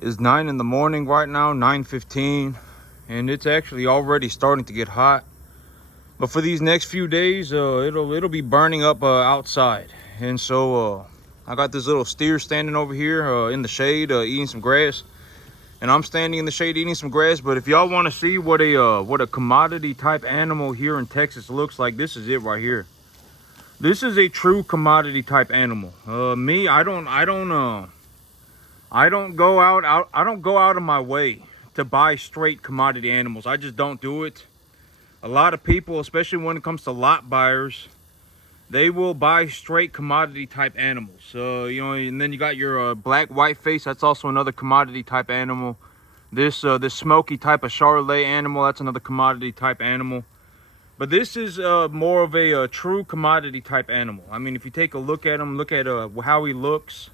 It's 9 in the morning right now, 9:15, and it's actually already starting to get hot. But for these next few days, it'll be burning up outside. And so I got this little steer standing over here in the shade eating some grass, and I'm standing in the shade eating some grass. But if y'all want to see what a commodity type animal here in Texas looks like, this is it right here. This is a true commodity type animal. Me, I don't go out of my way to buy straight commodity animals. I just don't do it. A lot of people, especially when it comes to lot buyers, they will buy straight commodity type animals. And then you got your black white face. That's also another commodity type animal. This smoky type of Charolais animal, that's another commodity type animal. But this is more of a true commodity type animal. I mean, if you take a look at him, look at how he looks.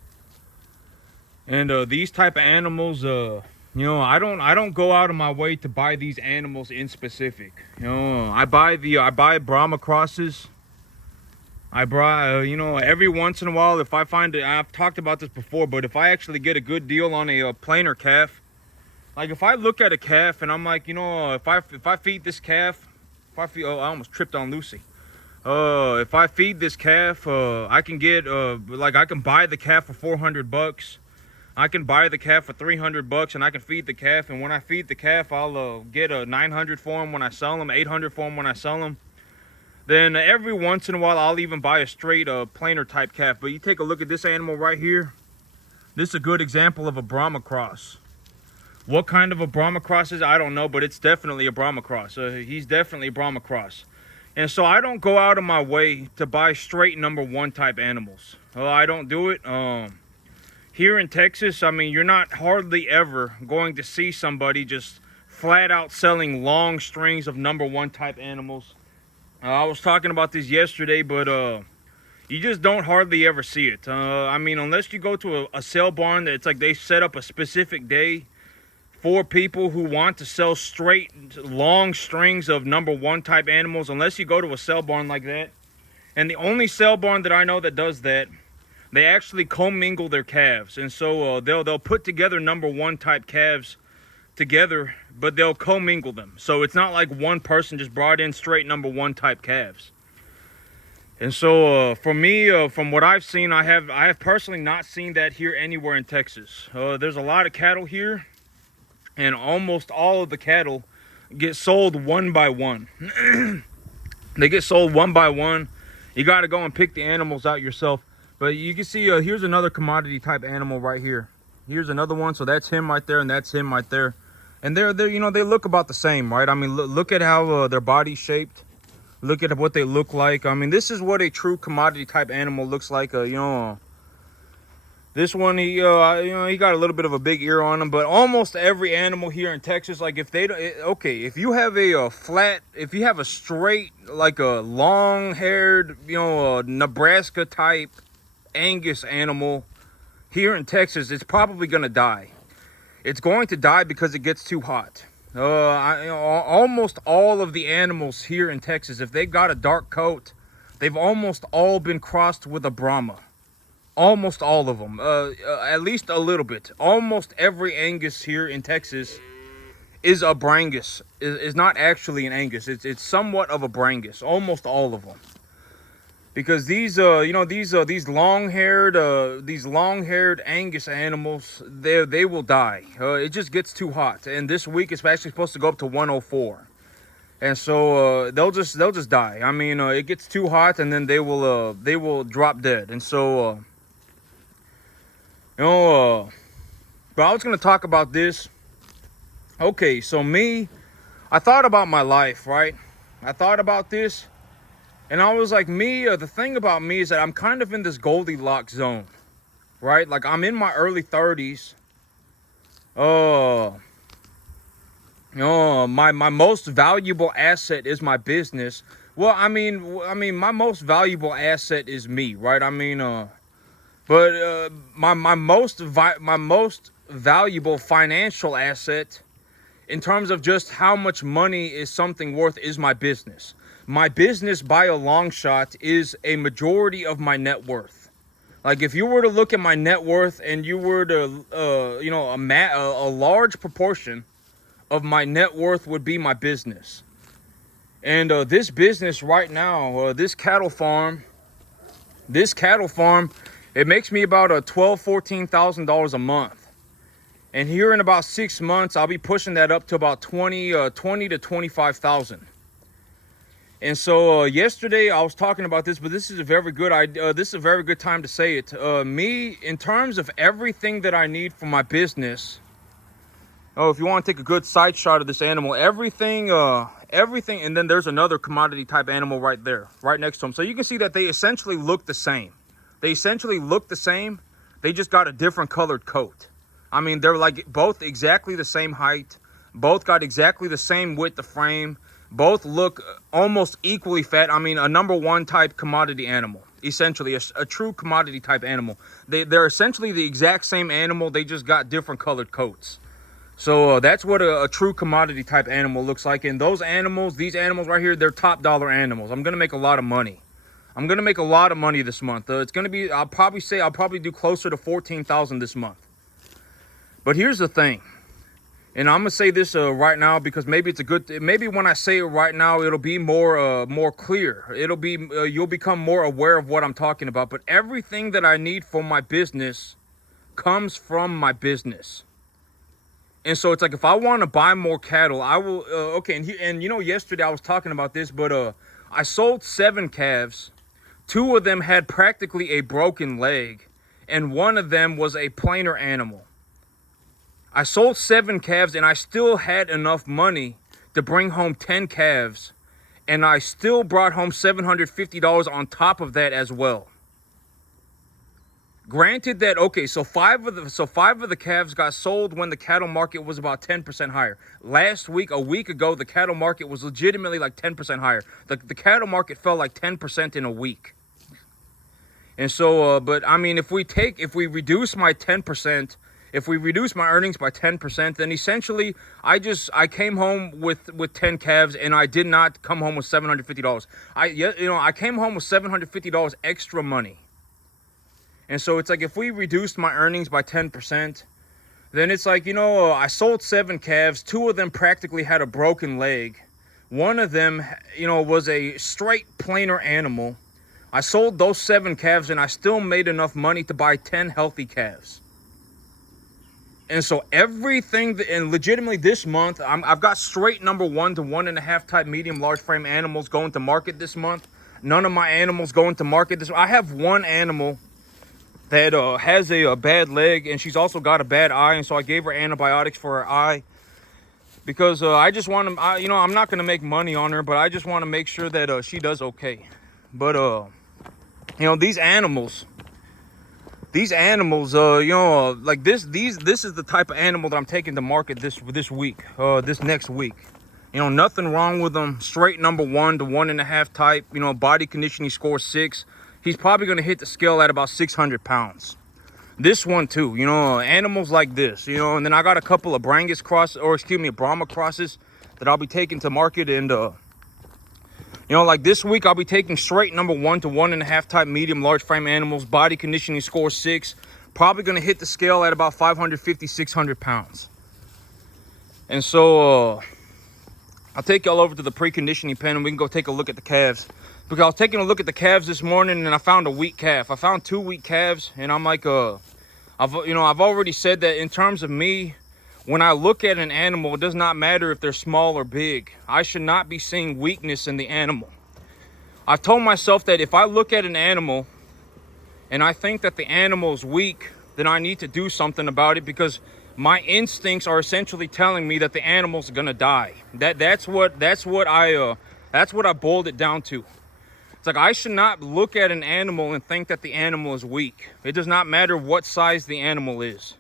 And these type of animals, I don't go out of my way to buy these animals in specific. I buy Brahma crosses. I buy, every once in a while, if I find it, I've talked about this before, but if I actually get a good deal on a plainer calf, like if I look at a calf and I'm like, if I feed this calf, I almost tripped on Lucy. If I feed this calf, I can get, I can buy the calf for $400. I can buy the calf for $300 and I can feed the calf. And when I feed the calf, I'll get a $900 for him when I sell him, $800 for him when I sell him. Then every once in a while, I'll even buy a straight plainer type calf. But you take a look at this animal right here. This is a good example of a Brahma cross. What kind of a Brahma cross is, I don't know, but it's definitely a Brahma cross. He's definitely a Brahma cross. And so I don't go out of my way to buy straight #1 type animals. I don't do it. Here in Texas, I mean, you're not hardly ever going to see somebody just flat out selling long strings of #1 type animals. I was talking about this yesterday, but you just don't hardly ever see it. I mean, unless you go to a sale barn, it's like they set up a specific day for people who want to sell straight long strings of #1 type animals. Unless you go to a sale barn like that. And the only sale barn that I know that does that, they actually commingle their calves. And so they'll put together #1 type calves together, but they'll commingle them. So it's not like one person just brought in straight #1 type calves. And so for me, from what I've seen, I have personally not seen that here anywhere in Texas. There's a lot of cattle here, and almost all of the cattle get sold one by one. They get sold one by one. You got to go and pick the animals out yourself. But you can see here's another commodity type animal right here. Here's another one. So that's him right there, and that's him right there. And they're they look about the same, right? I mean, look at how their body's shaped. Look at what they look like. I mean, this is what a true commodity type animal looks like. This one, he got a little bit of a big ear on him. But almost every animal here in Texas, like if you have if you have a straight, like a long-haired, Nebraska type Angus animal here in Texas, it's probably gonna die. It's going to die because it gets too hot. Almost all of the animals here in Texas, if they got a dark coat, they've almost all been crossed with a Brahma. Almost all of them, at least a little bit. Almost every Angus here in Texas is a Brangus. Is not actually an Angus. It's somewhat of a Brangus. Almost all of them. Because these long-haired Angus animals, they will die. It just gets too hot. And this week it's actually supposed to go up to 104. And so they'll just die. I mean, it gets too hot, and then they will drop dead. And so but I was gonna talk about this. Okay, so me, I thought about my life, right? I thought about this. And I was like, the thing about me is that I'm kind of in this Goldilocks zone, right? Like, I'm in my early 30s. My most valuable asset is my business. Well, I mean, my most valuable asset is me, right? I mean, but my most valuable financial asset, in terms of just how much money is something worth, is my business. My business, by a long shot, is a majority of my net worth, Like if you were to look at my net worth and you were to, you know, a large proportion of my net worth would be my business. And this business right now, this cattle farm, it makes me about $12,000-$14,000 a month. And here in about 6 months, I'll be pushing that up to about 20 to 25,000. And so yesterday I was talking about this, but this is a very good idea. This is a very good time to say it. Me, in terms of everything that I need for my business. Oh, if you want to take a good side shot of this animal, everything, and then there's another commodity type animal right there, right next to them. So you can see that they essentially look the same. They just got a different colored coat. I mean, they're like both exactly the same height, both got exactly the same width of frame, both look almost equally fat. I mean, a number one type commodity animal, essentially a true commodity type animal. They're essentially the exact same animal. They just got different colored coats. So that's what a true commodity type animal looks like. And those animals, these animals right here, they're top dollar animals. I'm going to make a lot of money. I'm going to make a lot of money this month. It's going to be, I'll probably do closer to 14,000 this month. But here's the thing. And I'm going to say this right now because maybe it's maybe when I say it right now, it'll be more clear. It'll be, you'll become more aware of what I'm talking about. But everything that I need for my business comes from my business. And so it's like, if I want to buy more cattle, I will, okay. And you know, yesterday I was talking about this, but I sold 7 calves. 2 of them had practically a broken leg, and 1 of them was a plainer animal. I sold 7 calves, and I still had enough money to bring home 10 calves, and I still brought home $750 on top of that as well. Granted that, okay, so 5 of the calves got sold when the cattle market was about 10% higher. Last week, a week ago, the cattle market was legitimately like 10% higher. The cattle market fell like 10% in a week. And so, but I mean, if we reduce my 10%, if we reduce my earnings by 10%, then essentially I came home with 10 calves, and I did not come home with $750. I came home with $750 extra money. And so it's like, if we reduced my earnings by 10%, then it's like, I sold 7 calves. 2 of them practically had a broken leg. 1 of them, was a straight plainer animal. I sold those 7 calves, and I still made enough money to buy 10 healthy calves. And so everything, and legitimately this month, I've got straight number 1 to 1.5 type medium large frame animals going to market this month. None of my animals going to market this. I have 1 animal that has a bad leg, and she's also got a bad eye, and so I gave her antibiotics for her eye because I just want to, I'm not going to make money on her, but I just want to make sure that she does okay. But these animals, like this is the type of animal that I'm taking to market this week, this next week. Nothing wrong with them. Straight number 1 to 1.5 type. Body conditioning score 6. He's probably going to hit the scale at about 600 pounds. This one too, animals like this, and then I got a couple of Brahma crosses that I'll be taking to market. And, like this week, I'll be taking straight number 1 to 1.5 type medium large frame animals, body conditioning score 6, probably going to hit the scale at about 550, 600 pounds. And so, I'll take y'all over to the preconditioning pen, and we can go take a look at the calves. Because I was taking a look at the calves this morning, and I found a weak calf. I found 2 weak calves, and I'm like, I've already said that in terms of me, when I look at an animal, it does not matter if they're small or big. I should not be seeing weakness in the animal. I've told myself that if I look at an animal and I think that the animal is weak, then I need to do something about it, because my instincts are essentially telling me that the animal's gonna die. That's what I boiled it down to. It's like, I should not look at an animal and think that the animal is weak. It does not matter what size the animal is.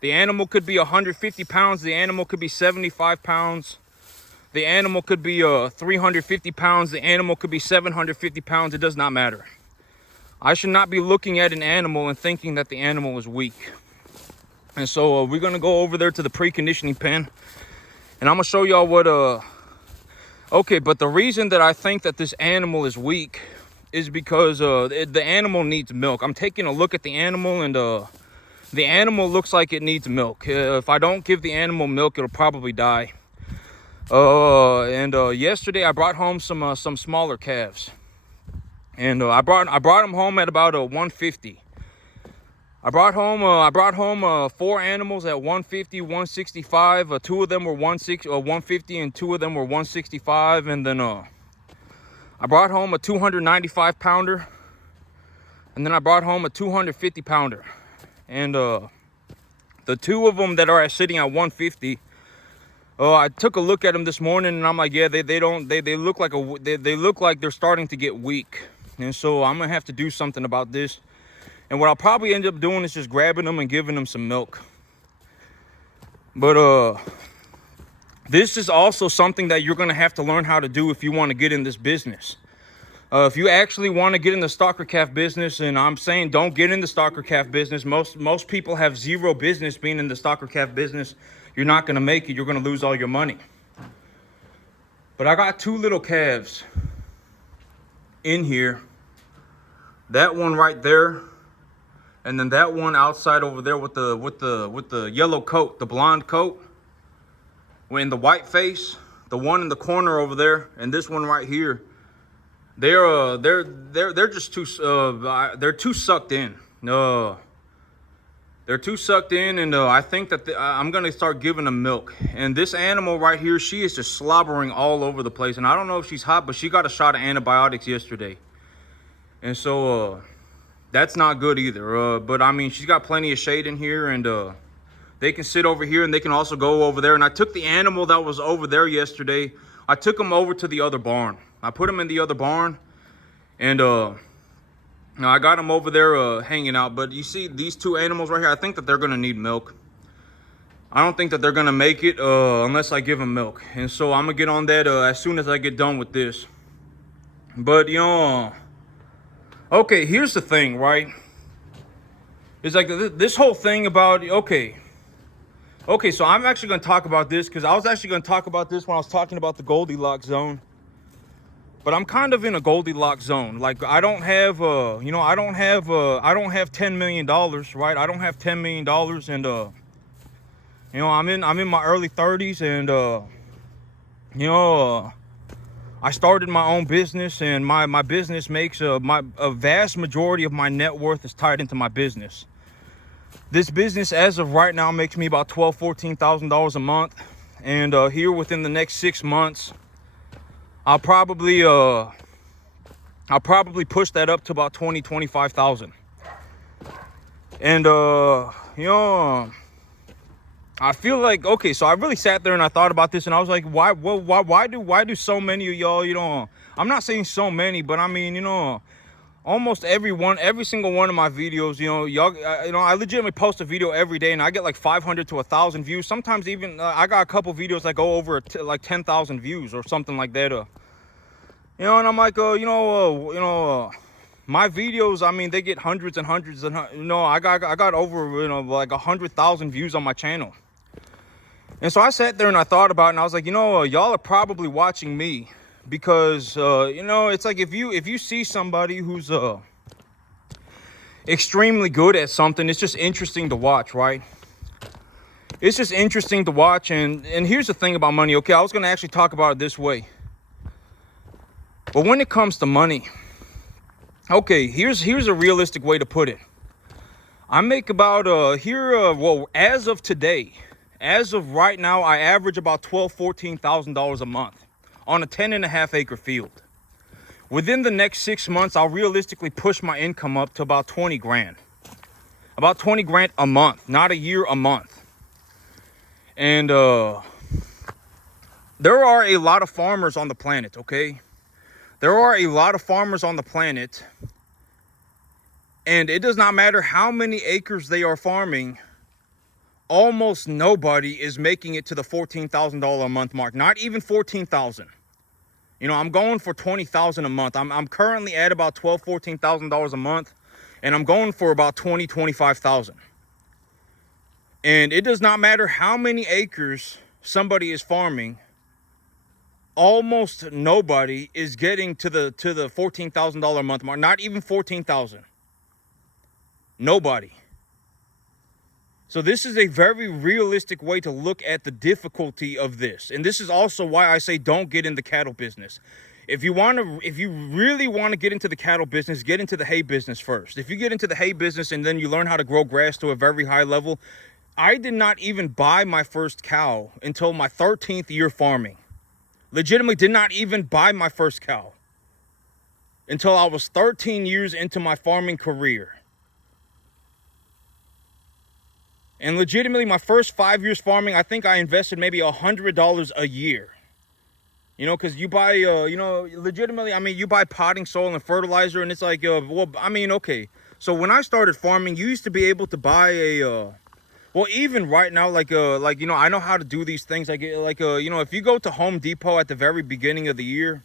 The animal could be 150 pounds. The animal could be 75 pounds. The animal could be 350 pounds. The animal could be 750 pounds. It does not matter. I should not be looking at an animal and thinking that the animal is weak. And so we're going to go over there to the preconditioning pen, and I'm going to show y'all what... Okay, but the reason that I think that this animal is weak is because the animal needs milk. I'm taking a look at the animal, and the animal looks like it needs milk. If I don't give the animal milk, it'll probably die. Yesterday I brought home some smaller calves, and I brought them home at about 150. I brought home 4 animals at 150, 165. 2 of them were 150, and 2 of them were 165. And then I brought home a 295 pounder, and then I brought home a 250 pounder. And the 2 of them that are sitting at 150, I took a look at them this morning, and I'm like, yeah, they look like they look like they're starting to get weak, and so I'm gonna have to do something about this. And what I'll probably end up doing is just grabbing them and giving them some milk. But this is also something that you're gonna have to learn how to do if you want to get in this business. If you actually want to get in the stocker calf business, and I'm saying don't get in the stocker calf business. Most people have zero business being in the stocker calf business. You're not gonna make it. You're gonna lose all your money. But I got 2 little calves in here. That one right there, and then that one outside over there with the yellow coat, the blonde coat, in the white face. The one in the corner over there, and this one right here. They're just too they're too sucked in. They're too sucked in, and I think that I'm gonna start giving them milk. And this animal right here, she is just slobbering all over the place, and I don't know if she's hot, but she got a shot of antibiotics yesterday, and so that's not good either. But I mean, she's got plenty of shade in here, and they can sit over here, and they can also go over there. And I took the animal that was over there yesterday, I took him over to the other barn. I put him in the other barn, and I got him over there hanging out. But you see these 2 animals right here, I think that they're gonna need milk. I don't think that they're gonna make it unless I give them milk. And so I'm gonna get on that as soon as I get done with this. But okay, here's the thing, right? It's like this whole thing about, okay, so I'm actually going to talk about this, because I was actually going to talk about this when I was talking about the Goldilocks zone. But I'm kind of in a Goldilocks zone. Like, I don't have I don't have $10 million, right? I don't have $10 million, and I'm in my early 30s, and I started my own business, and my business makes a vast majority of my net worth is tied into my business. This business, as of right now, makes me about $12,000-$14,000 a month, and here within the next 6 months, I'll probably push that up to about $20,000-$25,000. And I feel like, okay, so I really sat there and I thought about this, and I was like, why do so many of y'all, I'm not saying so many, but I mean, almost every single one of my videos, y'all, I legitimately post a video every day, and I get like 500 to 1,000 views. Sometimes even I got a couple videos that go over like 10,000 views or something like that. And I'm like, my videos, I mean, they get hundreds and hundreds, and I got over like 100,000 views on my channel. And so I sat there and I thought about it, and I was like, y'all are probably watching me because it's like if you see somebody who's extremely good at something, it's just interesting to watch, right? It's just interesting to watch. And here's the thing about money. Okay, I was going to actually talk about it this way. But when it comes to money, okay, here's a realistic way to put it. I make about as of today, as of right now, I average about $12,000-$14,000 a month on a 10.5 acre field. Within the next 6 months, I'll realistically push my income up to about 20 grand. About 20 grand a month, not a year, a month. And there are a lot of farmers on the planet, okay? There are a lot of farmers on the planet, and it does not matter how many acres they are farming, almost nobody is making it to the $14,000 a month mark. Not even 14,000. I'm going for 20,000 a month. I'm currently at about $12,000-$14,000 a month, and I'm going for about 20,000-25,000. And it does not matter how many acres somebody is farming. almost nobody is getting to the $14,000 a month mark. Not even 14,000. Nobody. So this is a very realistic way to look at the difficulty of this. And this is also why I say don't get in the cattle business. If you really want to get into the cattle business, get into the hay business first. If you get into the hay business and then you learn how to grow grass to a very high level, I did not even buy my first cow until my 13th year farming. Legitimately did not even buy my first cow until I was 13 years into my farming career. And legitimately, my first 5 years farming, I think I invested maybe $100 a year. You know, because you buy, legitimately, I mean, you buy potting soil and fertilizer, and it's like, okay. So when I started farming, you used to be able to buy even right now, I know how to do these things. If you go to Home Depot at the very beginning of the year,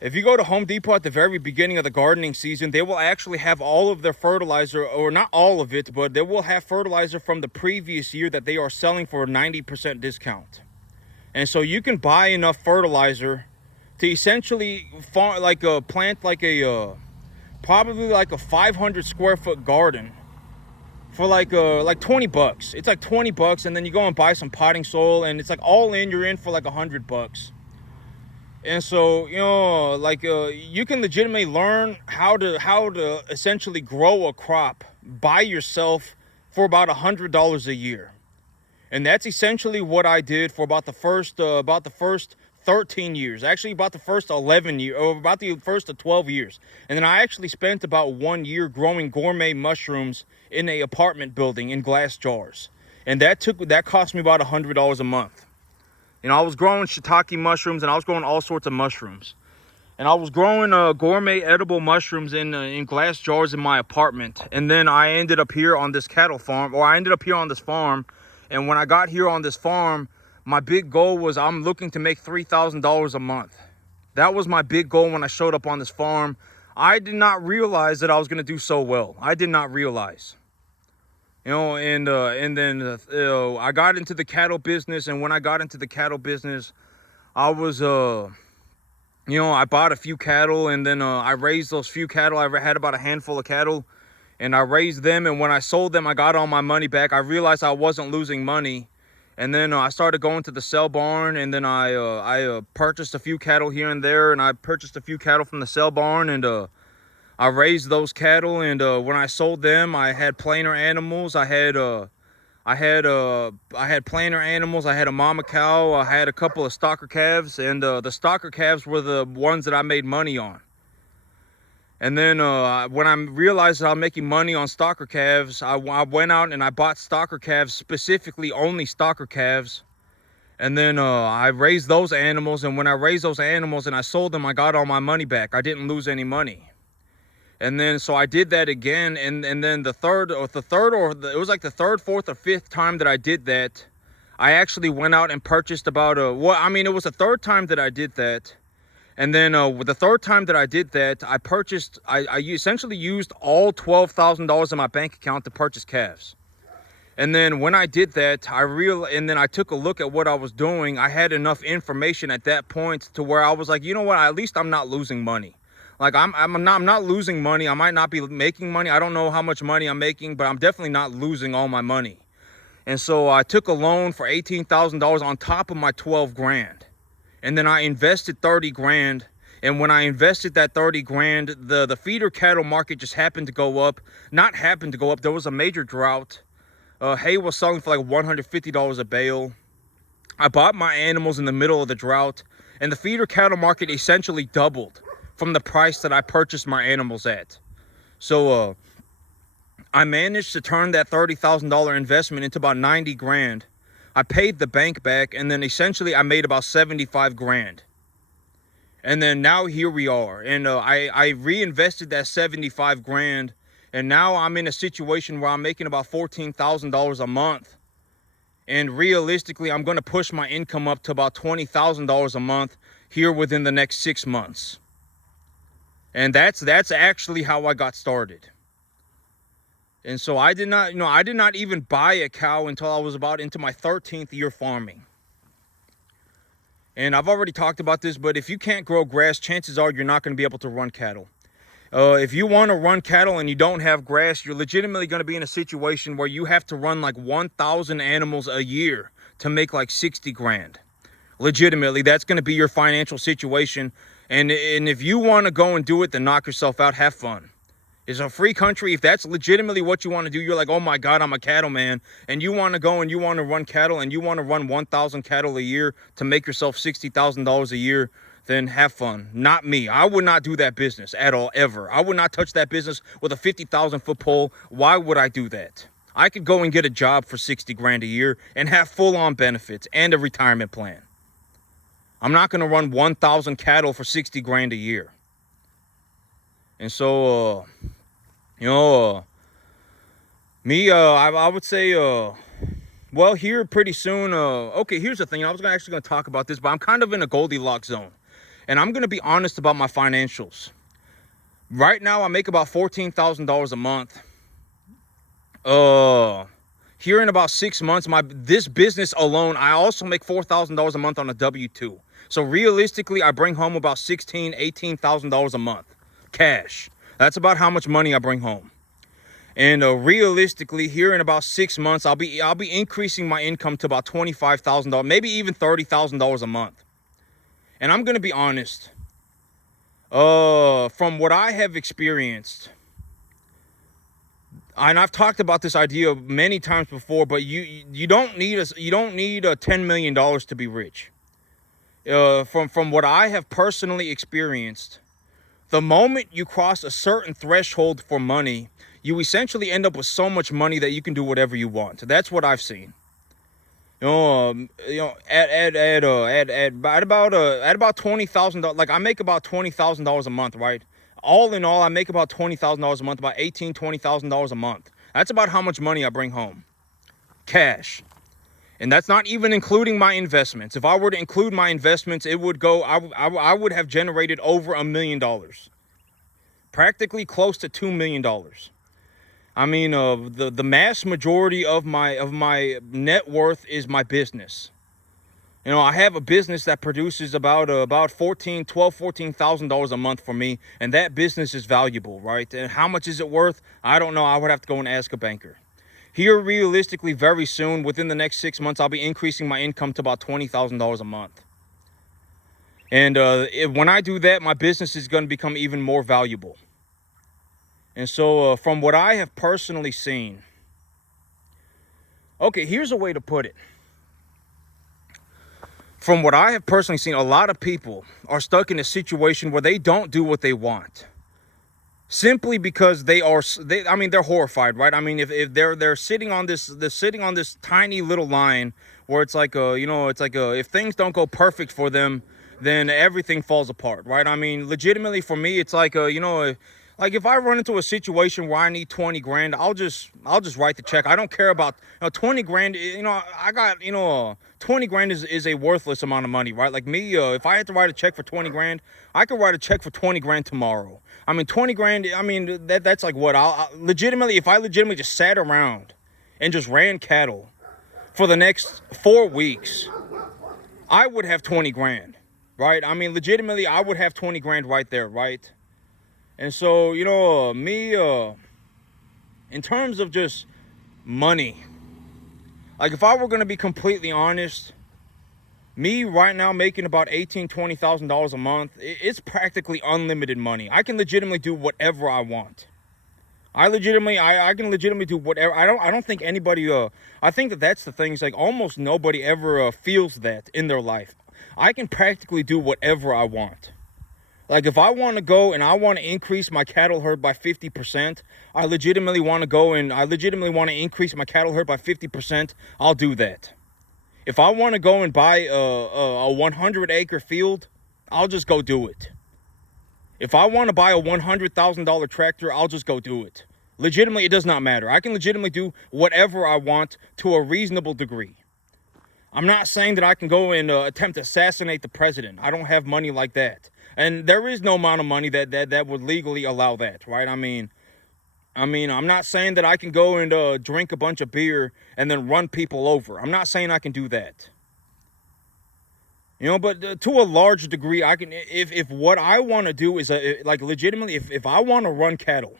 if you go to Home Depot at the very beginning of the gardening season, they will actually have all of their fertilizer, or not all of it, but they will have fertilizer from the previous year that they are selling for a 90% discount. And so you can buy enough fertilizer to essentially plant probably like a 500 square foot garden for like $20. It's like $20, and then you go and buy some potting soil, and it's like all in, you're in for like $100. And so, you can legitimately learn how to essentially grow a crop by yourself for about $100 a year. And that's essentially what I did for about the first 13 years. Actually, about the first 11 years, or about the first 12 years. And then I actually spent about 1 year growing gourmet mushrooms in a apartment building in glass jars. And that cost me about $100 a month. You know, I was growing shiitake mushrooms, and I was growing all sorts of mushrooms. And I was growing gourmet edible mushrooms in glass jars in my apartment. And then I ended up here on this cattle farm, or I ended up here on this farm. And when I got here on this farm, my big goal was I'm looking to make $3,000 a month. That was my big goal when I showed up on this farm. I did not realize that I was going to do so well. I did not realize. You know, and then I got into the cattle business, and when I got into the cattle business, I was, I bought a few cattle, and then I raised those few cattle. I had about a handful of cattle, and I raised them, and when I sold them, I got all my money back. I realized I wasn't losing money, and then I started going to the sale barn, and then I purchased a few cattle here and there, and I purchased a few cattle from the sale barn, and I raised those cattle, and when I sold them, I had plainer animals. I had plainer animals. I had a mama cow. I had a couple of stocker calves, and the stocker calves were the ones that I made money on. And then when I realized that I was making money on stocker calves, I went out and I bought stocker calves, specifically only stocker calves. And then I raised those animals, and when I raised those animals and I sold them, I got all my money back. I didn't lose any money. And then so I did that again, and then it was like the third, fourth, or fifth time that I did that, I actually went out and purchased it was the third time that I did that. And then with the third time that I did that, I essentially used all $12,000 in my bank account to purchase calves. And then when I did that, and then I took a look at what I was doing. I had enough information at that point to where I was like, you know what, at least I'm not losing money. Like I'm not losing money. I might not be making money. I don't know how much money I'm making, but I'm definitely not losing all my money. And so I took a loan for $18,000 on top of my 12 grand. And then I invested 30 grand. And when I invested that 30 grand, the feeder cattle market just happened to go up. Not happened to go up. There was a major drought. Hay was selling for like $150 a bale. I bought my animals in the middle of the drought, and the feeder cattle market essentially doubled from the price that I purchased my animals at. So I managed to turn that $30,000 investment into about 90 grand. I paid the bank back, and then essentially I made about 75 grand. And then now here we are, and I reinvested that 75 grand, and now I'm in a situation where I'm making about $14,000 a month. And realistically, I'm going to push my income up to about $20,000 a month here within the next 6 months. And that's actually how I got started. And so I did not even buy a cow until I was about into my 13th year farming. And I've already talked about this, but if you can't grow grass, chances are you're not going to be able to run cattle. If you want to run cattle and you don't have grass, you're legitimately going to be in a situation where you have to run like 1,000 animals a year to make like 60 grand. Legitimately, that's going to be your financial situation. And if you want to go and do it, then knock yourself out. Have fun. It's a free country. If that's legitimately what you want to do, you're like, oh my God, I'm a cattleman, and you want to go and you want to run cattle and you want to run 1,000 cattle a year to make yourself $60,000 a year, then have fun. Not me. I would not do that business at all, ever. I would not touch that business with a 50,000 foot pole. Why would I do that? I could go and get a job for 60 grand a year and have full on benefits and a retirement plan. I'm not going to run 1,000 cattle for 60 grand a year. And so, me, I would say, well, here pretty soon, okay, here's the thing. I was actually going to talk about this, but I'm kind of in a Goldilocks zone. And I'm going to be honest about my financials. Right now, I make about $14,000 a month. Here in about 6 months, this business alone, I also make $4,000 a month on a W-2. So realistically, I bring home about $16,000, $18,000 a month, cash. That's about how much money I bring home. And realistically, here in about 6 months, I'll be increasing my income to about $25,000, maybe even $30,000 a month. And I'm gonna be honest. From what I have experienced, and I've talked about this idea many times before, but you don't need $10 million to be rich. From what I have personally experienced, the moment you cross a certain threshold for money, you essentially end up with so much money that you can do whatever you want. That's what I've seen. At about $20,000, like I make about $20,000 a month, right? All in all, I make about $20,000 a month, about $20,000 a month. That's about how much money I bring home, cash. And that's not even including my investments. If I were to include my investments, it would go, I would have generated over $1 million. Practically close to $2 million. I mean, the mass majority of my net worth is my business. I have a business that produces about $14,000 a month for me, and that business is valuable, right? And how much is it worth? I don't know. I would have to go and ask a banker. Here, realistically, very soon, within the next 6 months, I'll be increasing my income to about $20,000 a month. And when I do that, my business is going to become even more valuable. And so from what I have personally seen, okay, here's a way to put it. From what I have personally seen, a lot of people are stuck in a situation where they don't do what they want. Simply because they're horrified, right? I mean, if they're sitting on this tiny little line where it's like if things don't go perfect for them, then everything falls apart, right? I mean, legitimately for me, it's like like if I run into a situation where I need 20 grand, I'll just write the check. I don't care about 20 grand. I got 20 grand is a worthless amount of money, right? Like me, if I had to write a check for 20 grand, I could write a check for 20 grand tomorrow. I mean, 20 grand, I mean, that's like what I'll legitimately, if I legitimately just sat around and just ran cattle for the next 4 weeks, I would have 20 grand, right? I mean, legitimately, I would have 20 grand right there, right? And so, me, in terms of just money, like if I were going to be completely honest, me right now making about $18,000, $20,000 a month, it's practically unlimited money. I can legitimately do whatever I want. I can legitimately do whatever. I don't think anybody, I think that's the thing. It's like almost nobody ever feels that in their life. I can practically do whatever I want. Like if I want to go and I want to increase my cattle herd by 50%, I legitimately want to increase my cattle herd by 50%, I'll do that. If I want to go and buy a 100-acre field, I'll just go do it. If I want to buy a $100,000 tractor, I'll just go do it. Legitimately, it does not matter. I can legitimately do whatever I want to a reasonable degree. I'm not saying that I can go and attempt to assassinate the president. I don't have money like that. And there is no amount of money that would legally allow that, right? I mean, I'm not saying that I can go and drink a bunch of beer and then run people over. I'm not saying I can do that. You know, but to a large degree, I can, if what I want to do is, like, legitimately, if I want to run cattle,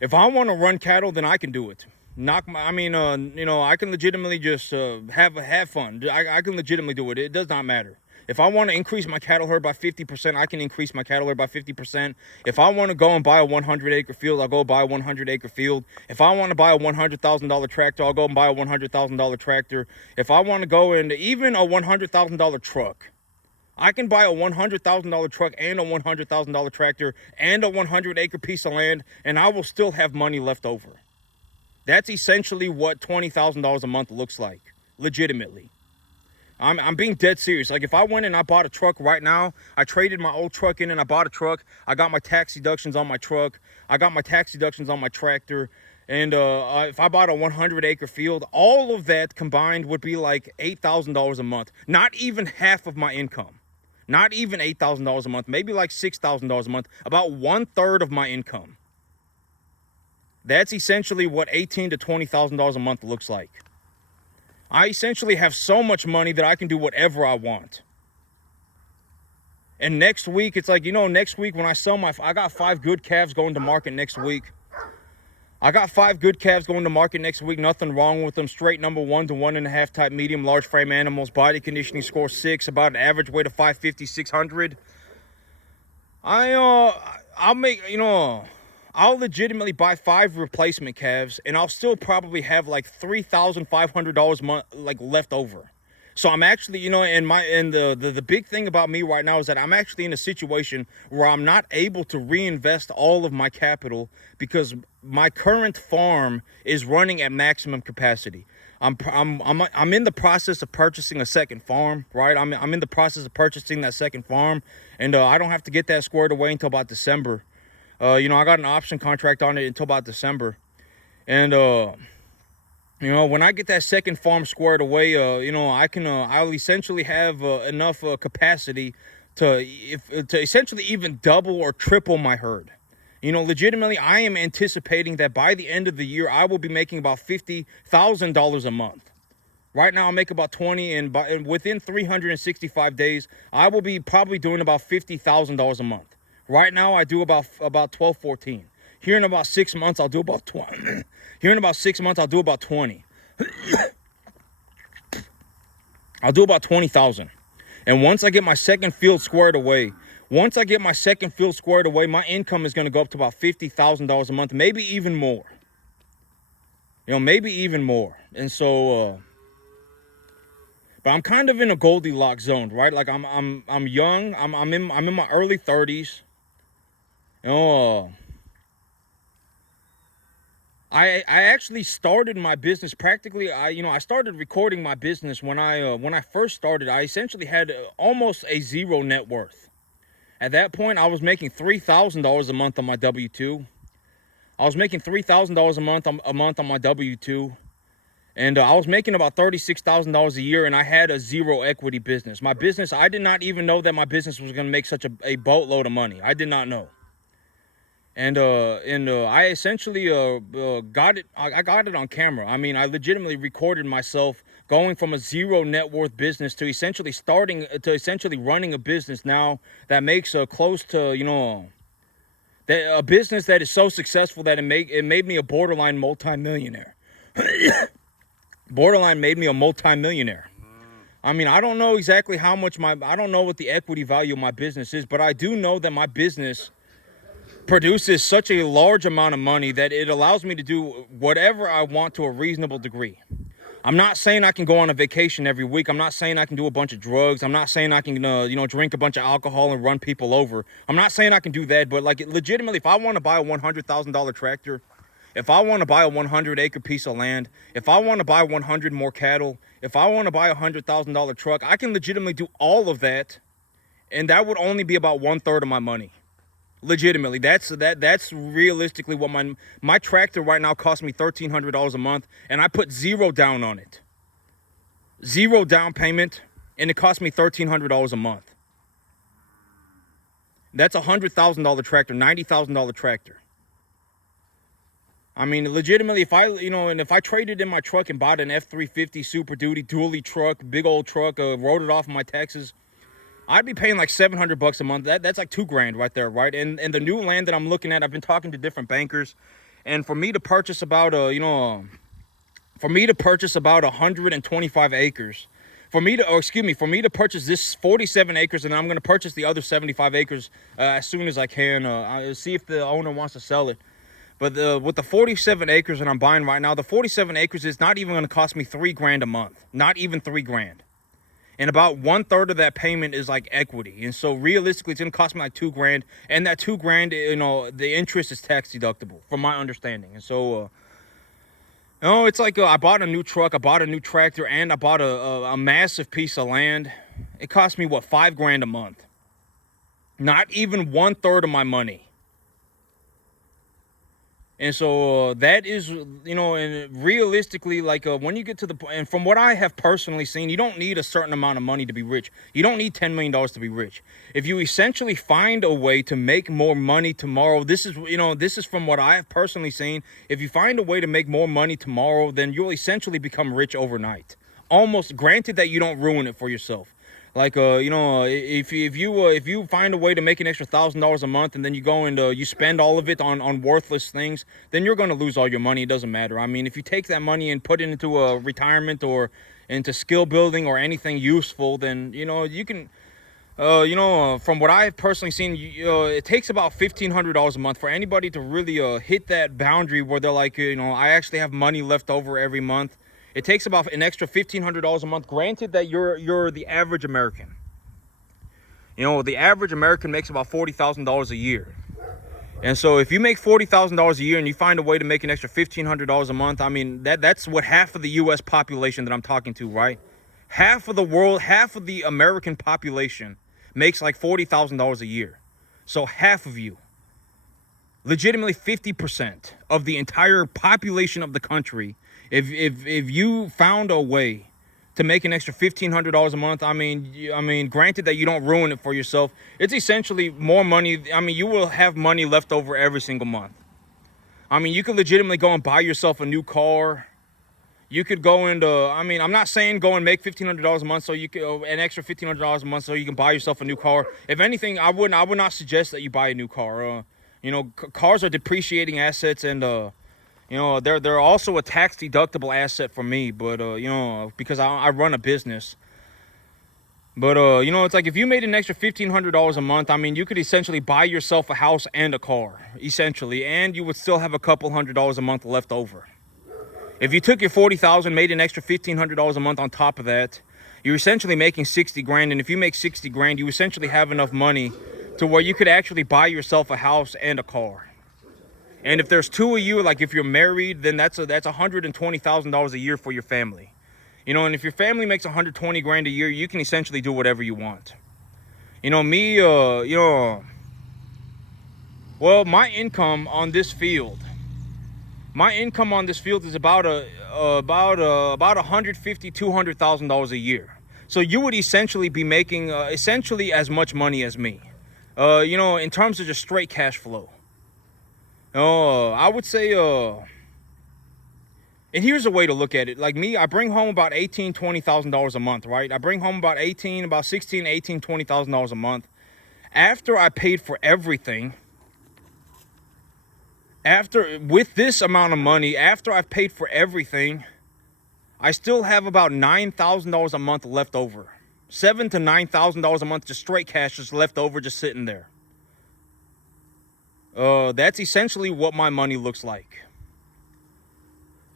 then I can do it. You know, I can legitimately just have fun. I can legitimately do it. It does not matter. If I want to increase my cattle herd by 50%, I can increase my cattle herd by 50%. If I want to go and buy a 100-acre field, I'll go buy a 100-acre field. If I want to buy a $100,000 tractor, I'll go and buy a $100,000 tractor. If I want to go and even a $100,000 truck, I can buy a $100,000 truck and a $100,000 tractor and a 100-acre piece of land, and I will still have money left over. That's essentially what $20,000 a month looks like, legitimately. I'm being dead serious. Like, if I went and I bought a truck right now, I traded my old truck in and I bought a truck. I got my tax deductions on my truck. I got my tax deductions on my tractor. And if I bought a 100-acre field, all of that combined would be like $8,000 a month. Not even half of my income. Not even $8,000 a month. Maybe like $6,000 a month. About 1/3 of my income. That's essentially what $18,000 to $20,000 a month looks like. I essentially have so much money that I can do whatever I want. And next week, it's like, you know, next week when I sell I got 5 good calves going to market next week. Nothing wrong with them. Straight number 1 to 1.5 type medium large frame animals. Body conditioning score 6. About an average weight of 550, 600. I'll make, you know, I'll legitimately buy 5 replacement calves, and I'll still probably have like $3,500 a month, like, left over. So I'm actually, you know, and the big thing about me right now is that I'm actually in a situation where I'm not able to reinvest all of my capital because my current farm is running at maximum capacity. I'm in the process of purchasing a second farm, right? I'm in the process of purchasing that second farm, and I don't have to get that squared away until about December. You know, I got an option contract on it until about December. And, you know, when I get that second farm squared away, you know, I'll essentially have enough capacity to essentially even double or triple my herd. You know, legitimately, I am anticipating that by the end of the year, I will be making about $50,000 a month. Right now, I make about 20, and within 365 days, I will be probably doing about $50,000 a month. Right now, I do about 12, 14. Here in about 6 months, I'll do about 20. Here in about 6 months, I'll do about 20. I'll do about 20,000. And once I get my second field squared away, my income is going to go up to about $50,000 a month, maybe even more. You know, maybe even more. And so, but I'm kind of in a Goldilocks zone, right? Like, I'm young. I'm in my early 30s. You know, I actually started my business practically. I started recording my business when I first started. I essentially had almost a zero net worth. At that point, I was making $3,000 a month on my W-2. I was making $3,000 a month on my W-2. And I was making about $36,000 a year, and I had a zero equity business. My business, I did not even know that my business was going to make such a boatload of money. I did not know. And I essentially got it. I got it on camera. I mean, I legitimately recorded myself going from a zero net worth business to essentially running a business now that makes close to, you know, that a business that is so successful that it made me a borderline multimillionaire. Borderline made me a multimillionaire. I mean, I don't know exactly how much I don't know what the equity value of my business is, but I do know that my business produces such a large amount of money that it allows me to do whatever I want to a reasonable degree. I'm not saying I can go on a vacation every week. I'm not saying I can do a bunch of drugs. I'm not saying I can, drink a bunch of alcohol and run people over. I'm not saying I can do that, but, like, legitimately, if I want to buy a $100,000 tractor, if I want to buy a 100-acre piece of land, if I want to buy 100 more cattle, if I want to buy a $100,000 truck, I can legitimately do all of that, and that would only be about 1/3 of my money. Legitimately, that's realistically what my tractor right now costs me $1,300 a month, and I put zero down on it. Zero down payment, and it cost me $1,300 a month. That's a $100,000 tractor, $90,000 tractor. I mean, legitimately, if I traded in my truck and bought an F-350 Super Duty dually truck, big old truck, wrote it off in my taxes, I'd be paying like $700 a month. That's like $2,000 right there, right? And the new land that I'm looking at, I've been talking to different bankers, and for me to purchase about for me to purchase about 125 acres, for me to purchase this 47 acres, and I'm going to purchase the other 75 acres as soon as I can. I'll see if the owner wants to sell it. But with the 47 acres that I'm buying right now, the 47 acres is not even going to cost me $3,000 a month. Not even $3,000. And about 1/3 of that payment is like equity. And so realistically, it's going to cost me like $2,000. And that $2,000, the interest is tax deductible from my understanding. And so, it's like I bought a new truck, I bought a new tractor, and I bought a massive piece of land. It cost me, what, $5,000 a month. Not even 1/3 of my money. And so that is, and realistically, like when you get to and from what I have personally seen, you don't need a certain amount of money to be rich. You don't need $10 million to be rich. If you essentially find a way to make more money tomorrow, this is from what I have personally seen. If you find a way to make more money tomorrow, then you'll essentially become rich overnight. Almost, granted that you don't ruin it for yourself. Like if you find a way to make an extra $1,000 a month, and then you go and you spend all of it on worthless things, then you're going to lose all your money. It doesn't matter. I mean, if you take that money and put it into a retirement or into skill building or anything useful, then you can. From what I've personally seen, it takes about $1,500 a month for anybody to really hit that boundary where they're like, I actually have money left over every month. It takes about an extra $1,500 a month. Granted that you're the average American. The average American makes about $40,000 a year. And so if you make $40,000 a year and you find a way to make an extra $1,500 a month, I mean, that's what half of the U.S. population that I'm talking to, right? Half of the American population makes like $40,000 a year. So half of you, legitimately 50% of the entire population of the country, if you found a way to make an extra $1,500 a month, I mean, granted that you don't ruin it for yourself, it's essentially more money. I mean, you will have money left over every single month. I mean, you could legitimately go and buy yourself a new car. You could go into, I'm not saying go and make $1,500 a month so you could, an extra $1,500 a month so you can buy yourself a new car. If anything, I would not suggest that you buy a new car. Cars are depreciating assets, and they're also a tax deductible asset for me. But because I run a business. But it's like if you made an extra $1,500 a month, I mean, you could essentially buy yourself a house and a car, essentially, and you would still have a couple $100s a month left over. If you took your $40,000, made an extra $1,500 a month on top of that, you're essentially making $60,000. And if you make $60,000, you essentially have enough money to where you could actually buy yourself a house and a car. And if there's two of you, like if you're married, then that's $120,000 a year for your family. And if your family makes $120,000 a year, you can essentially do whatever you want. Well, my income on this field is about $150,000-$200,000 a year. So you would essentially be making essentially as much money as me. In terms of just straight cash flow. I would say and here's a way to look at it. Like me, I bring home about $20,000 a month, right? I bring home about $20,000 a month. After I paid for everything, with this amount of money, after I've paid for everything, I still have about $9,000 a month left over. $7,000 to $9,000 a month, just straight cash, just left over, just sitting there. That's essentially what my money looks like.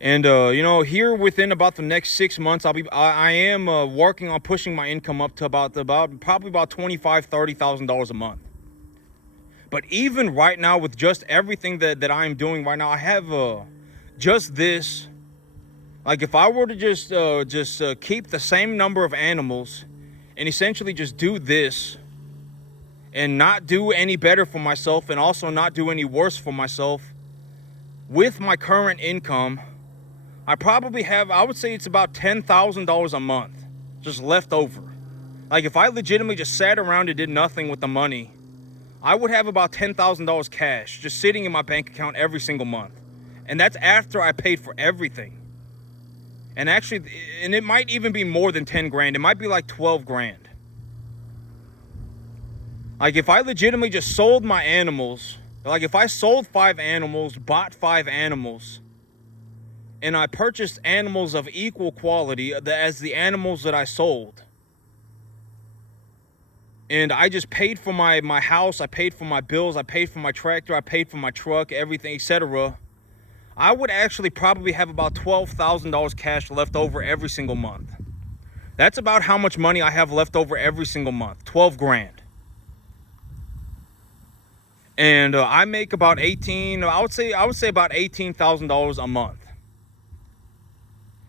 And here within about the next 6 months, I am working on pushing my income up to probably about $25,000-$30,000 a month. But even right now, with just everything that I'm doing right now, I have just this. Like if I were to just keep the same number of animals and essentially just do this and not do any better for myself and also not do any worse for myself, with my current income, I would say it's about $10,000 a month just left over. Like if I legitimately just sat around and did nothing with the money, I would have about $10,000 cash just sitting in my bank account every single month. And that's after I paid for everything. And actually, and it might even be more than 10 grand. It might be like 12 grand. Like if I legitimately just sold my animals, like if I sold 5 animals, bought 5 animals, and I purchased animals of equal quality as the animals that I sold, and I just paid for my house, I paid for my bills, I paid for my tractor, I paid for my truck, everything, etc., I would actually probably have about $12,000 cash left over every single month. That's about how much money I have left over every single month. 12 grand. And I make about I would say about $18,000 a month.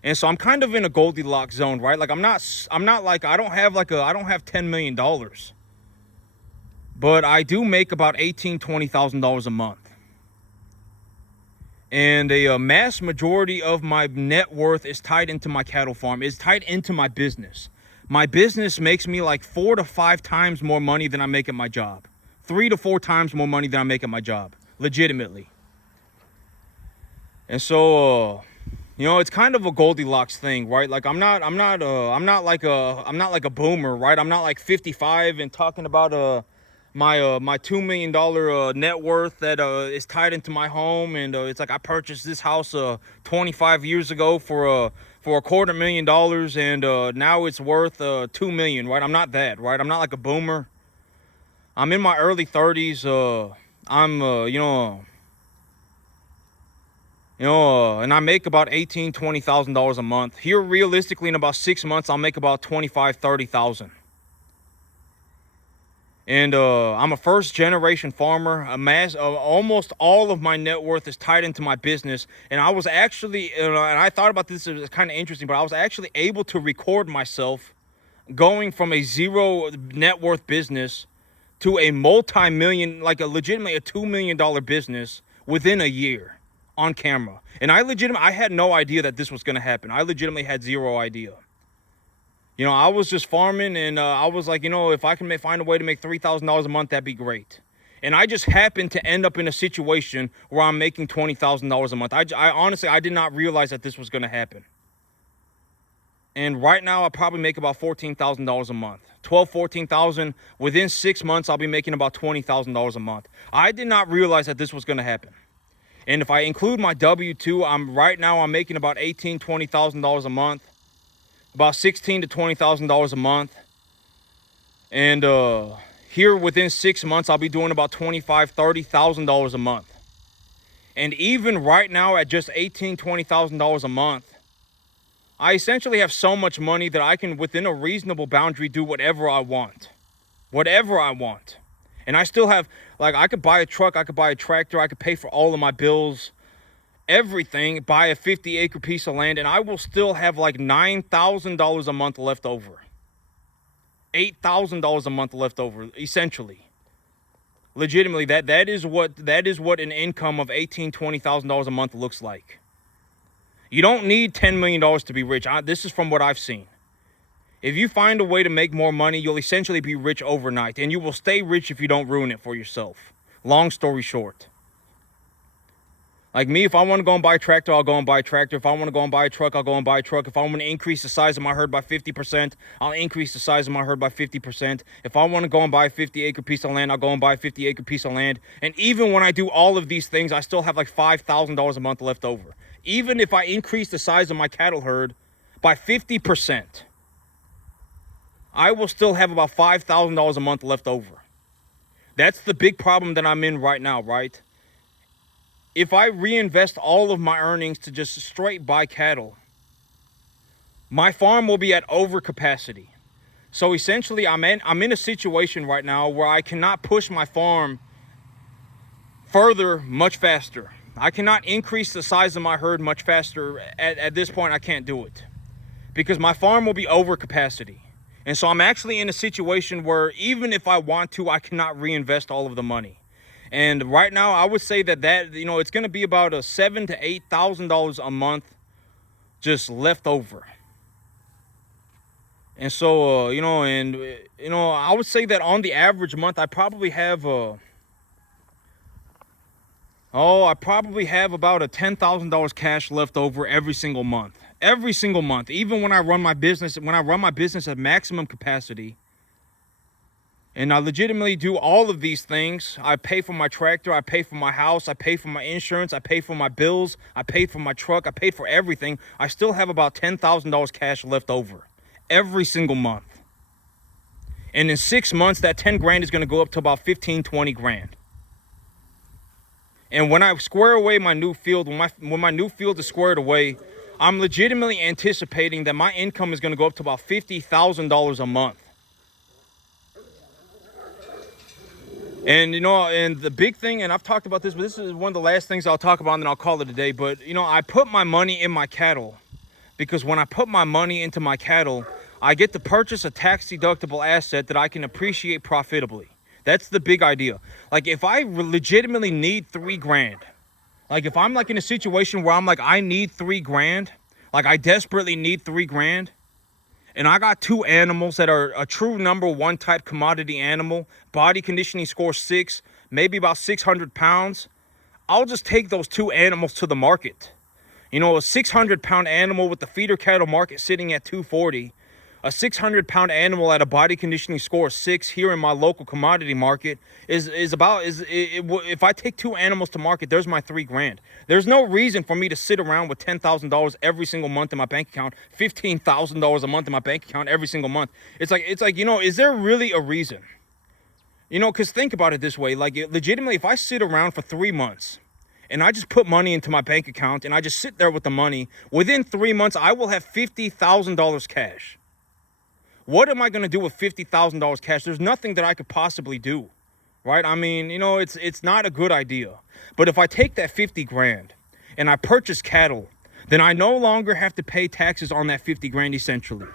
And so I'm kind of in a Goldilocks zone, right? Like I don't have $10 million. But I do make about $20,000 a month. And a mass majority of my net worth is tied into my cattle farm, is tied into my business. My business makes me like 4 to 5 times more money than I make at my job. 3 to 4 times more money than I make at my job, legitimately. And so, it's kind of a Goldilocks thing, right? Like I'm not like a boomer, right? I'm not like 55 and talking about my $2 million net worth that is tied into my home, and it's like I purchased this house 25 years ago for a $250,000, and now it's worth $2 million, right? I'm not that, right? I'm not like a boomer. I'm in my early 30s. I'm and I make about $20,000 a month. Here, realistically, in about 6 months, I'll make about $25,000-$30,000. And I'm a first-generation farmer. Almost all of my net worth is tied into my business. And I was actually, and I thought about this, it was kind of interesting, but I was actually able to record myself going from a zero net worth business to a multi-million, like legitimately a $2 million business within a year. On camera. And I had no idea that this was going to happen. I legitimately had zero idea. I was just farming, and I was like, if I can find a way to make $3,000 a month, that'd be great. And I just happened to end up in a situation where I'm making $20,000 a month. I honestly, I did not realize that this was going to happen. And right now, I probably make about $14,000 a month. 12, 14,000. Within 6 months, I'll be making about $20,000 a month. I did not realize that this was going to happen. And if I include my W-2, I'm making about $18,000, $20,000 a month, about $16,000 to $20,000 a month. And here within 6 months, I'll be doing about $25,000, $30,000 a month. And even right now at just $18,000, $20,000 a month, I essentially have so much money that I can, within a reasonable boundary, do whatever I want. Whatever I want. And I still have, like, I could buy a truck, I could buy a tractor, I could pay for all of my bills, everything, buy a 50-acre piece of land, and I will still have like $9,000 a month left over. $8,000 a month left over, essentially. Legitimately, that is what an income of $18,000, $20,000 a month looks like. You don't need $10 million to be rich. This is from what I've seen. If you find a way to make more money, you'll essentially be rich overnight. And you will stay rich if you don't ruin it for yourself. Long story short. Like me, if I want to go and buy a tractor, I'll go and buy a tractor. If I want to go and buy a truck, I'll go and buy a truck. If I want to increase the size of my herd by 50%, I'll increase the size of my herd by 50%. If I want to go and buy a 50-acre piece of land, I'll go and buy a 50-acre piece of land. And even when I do all of these things, I still have like $5,000 a month left over. Even if I increase the size of my cattle herd by 50%, I will still have about $5,000 a month left over. That's the big problem that I'm in right now, right? If I reinvest all of my earnings to just straight buy cattle, my farm will be at overcapacity. So essentially, I'm in a situation right now where I cannot push my farm further much faster. I cannot increase the size of my herd much faster. At this point, I can't do it because my farm will be overcapacity. And so I'm actually in a situation where even if I want to, I cannot reinvest all of the money. And right now, I would say that it's going to be about $7,000 to $8,000 a month just left over. And so, I would say that on the average month, I probably have Oh, I probably have about a $10,000 cash left over every single month. Every single month. Even when I run my business, at maximum capacity, and I legitimately do all of these things. I pay for my tractor, I pay for my house, I pay for my insurance, I pay for my bills, I pay for my truck, I pay for everything. I still have about $10,000 cash left over every single month. And in 6 months, that 10 grand is going to go up to about 15, 20 grand. And when I square away my new field, when my new field is squared away, I'm legitimately anticipating that my income is going to go up to about $50,000 a month. And, and the big thing, and I've talked about this, but this is one of the last things I'll talk about, and then I'll call it a day. But, I put my money in my cattle because when I put my money into my cattle, I get to purchase a tax-deductible asset that I can appreciate profitably. That's the big idea. Like, if I legitimately need 3 grand, like if I'm like in a situation where I'm like, I need 3 grand, like I desperately need 3 grand, and I got 2 animals that are a true number 1 type commodity animal, body conditioning score 6, maybe about 600 pounds. I'll just take those 2 animals to the market. A 600-pound animal with the feeder cattle market sitting at 240. A 600-pound animal at a body conditioning score of 6 here in my local commodity market if I take 2 animals to market, there's my 3 grand. There's no reason for me to sit around with $10,000 every single month in my bank account, $15,000 a month in my bank account every single month. It's like, is there really a reason? Because think about it this way, like legitimately, if I sit around for 3 months and I just put money into my bank account and I just sit there with the money, within 3 months, I will have $50,000 cash. What am I going to do with $50,000 cash? There's nothing that I could possibly do, right? I mean, it's not a good idea. But if I take that 50 grand and I purchase cattle, then I no longer have to pay taxes on that 50 grand essentially.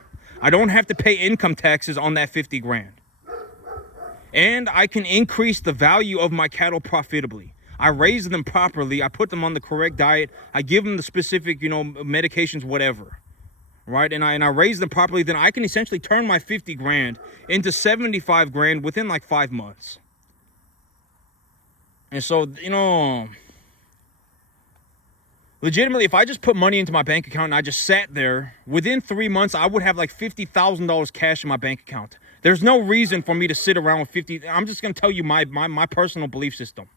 I don't have to pay income taxes on that 50 grand. And I can increase the value of my cattle profitably. I raise them properly. I put them on the correct diet. I give them the specific, medications, whatever. Right, and I raise them properly, then I can essentially turn my 50 grand into 75 grand within like 5 months. And so, legitimately, if I just put money into my bank account and I just sat there, within 3 months, I would have like $50,000 cash in my bank account. There's no reason for me to sit around with 50. I'm just going to tell you my personal belief system.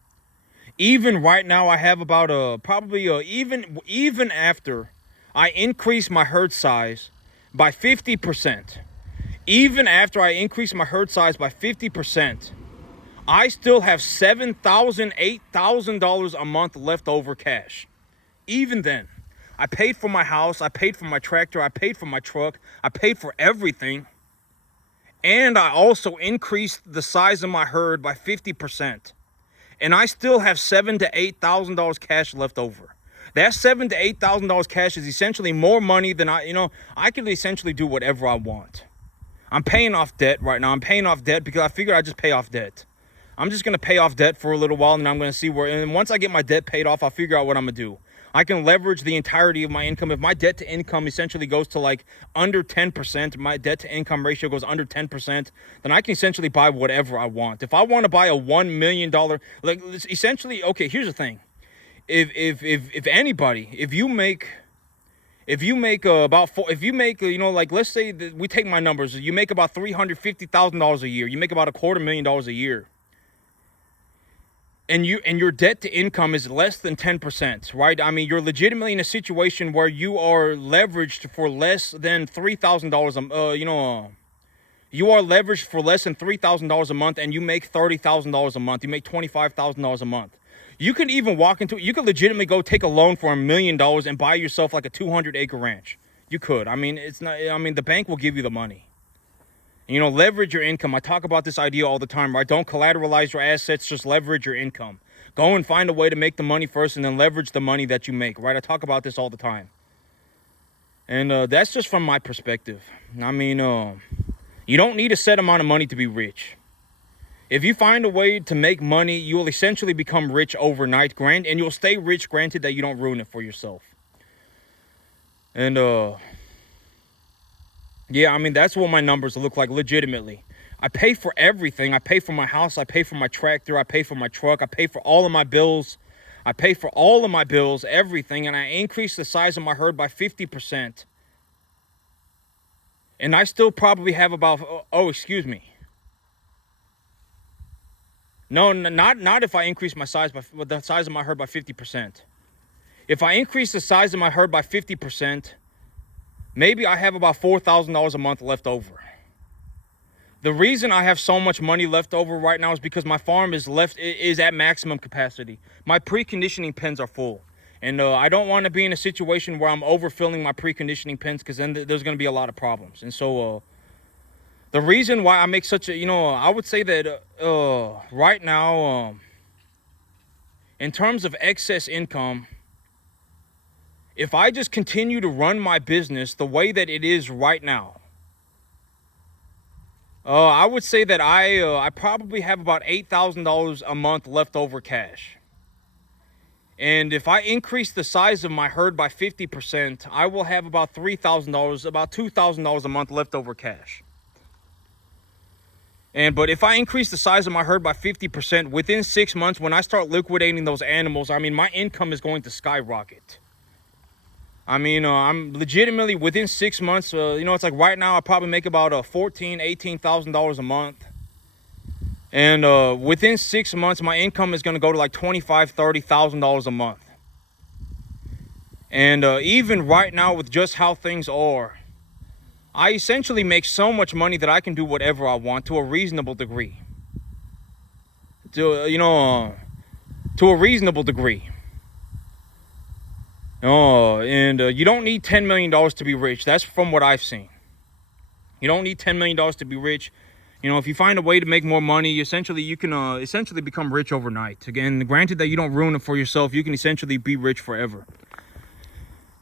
Even right now, I have about even after I increase my herd size by 50%. Even after I increase my herd size by 50%, I still have $7,000, $8,000 a month left over cash. Even then, I paid for my house, I paid for my tractor, I paid for my truck, I paid for everything. And I also increased the size of my herd by 50%. And I still have $7,000 to $8,000 cash left over. That $7,000 to $8,000 cash is essentially more money than I can essentially do whatever I want. I'm paying off debt right now. I'm paying off debt because I figured I'd just pay off debt. I'm just going to pay off debt for a little while, and I'm going to see and once I get my debt paid off, I'll figure out what I'm going to do. I can leverage the entirety of my income. If my debt to income essentially goes to like under 10%, my debt to income ratio goes under 10%, then I can essentially buy whatever I want. If I want to buy a $1 million, like essentially, okay, here's the thing. If anybody, if you make like, let's say that we take my numbers, you make about $350,000 a year, you make about $250,000 a year, and your debt to income is less than 10%, right? I mean, you're legitimately in a situation where you are leveraged for less than $3,000 you are leveraged for less than $3,000 a month, and you make $30,000 a month. You make $25,000 a month. You could legitimately go take a loan for $1 million and buy yourself like a 200-acre ranch. You could. I mean, the bank will give you the money. Leverage your income. I talk about this idea all the time, right? Don't collateralize your assets, just leverage your income. Go and find a way to make the money first and then leverage the money that you make, right? I talk about this all the time. And that's just from my perspective. I mean, you don't need a set amount of money to be rich. If you find a way to make money, you will essentially become rich overnight, and you'll stay rich, granted that you don't ruin it for yourself. And, yeah, I mean, that's what my numbers look like, legitimately. I pay for everything. I pay for my house. I pay for my tractor. I pay for my truck. I pay for all of my bills. I pay for all of my bills, everything, and I increase the size of my herd by 50%. And I still probably have about, oh, excuse me. No, not if I increase my size by the size of my herd by 50%. If I increase the size of my herd by 50%, maybe I have about $4,000 a month left over. The reason I have so much money left over right now is because my farm is at maximum capacity. My preconditioning pens are full. And I don't want to be in a situation where I'm overfilling my preconditioning pens, because then there's going to be a lot of problems. And so the reason why I make such a, I would say that right now, in terms of excess income, if I just continue to run my business the way that it is right now, I would say that I probably have about $8,000 a month left over cash. And if I increase the size of my herd by 50%, I will have about $3,000, about $2,000 a month left over cash. But if I increase the size of my herd by 50%, within 6 months, when I start liquidating those animals, I mean, my income is going to skyrocket. I mean, I'm legitimately within 6 months, it's like right now I probably make about $14,000, $18,000 a month. And within 6 months, my income is going to go to like $25,000, $30,000 a month. And even right now, with just how things are, I essentially make so much money that I can do whatever I want to a reasonable degree. To a reasonable degree. You don't need $10 million to be rich. That's from what I've seen. You don't need $10 million to be rich. If you find a way to make more money, you can essentially become rich overnight. Again, granted that you don't ruin it for yourself, you can essentially be rich forever.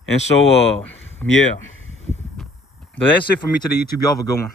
And so, yeah. But that's it for me today, YouTube. Y'all have a good one.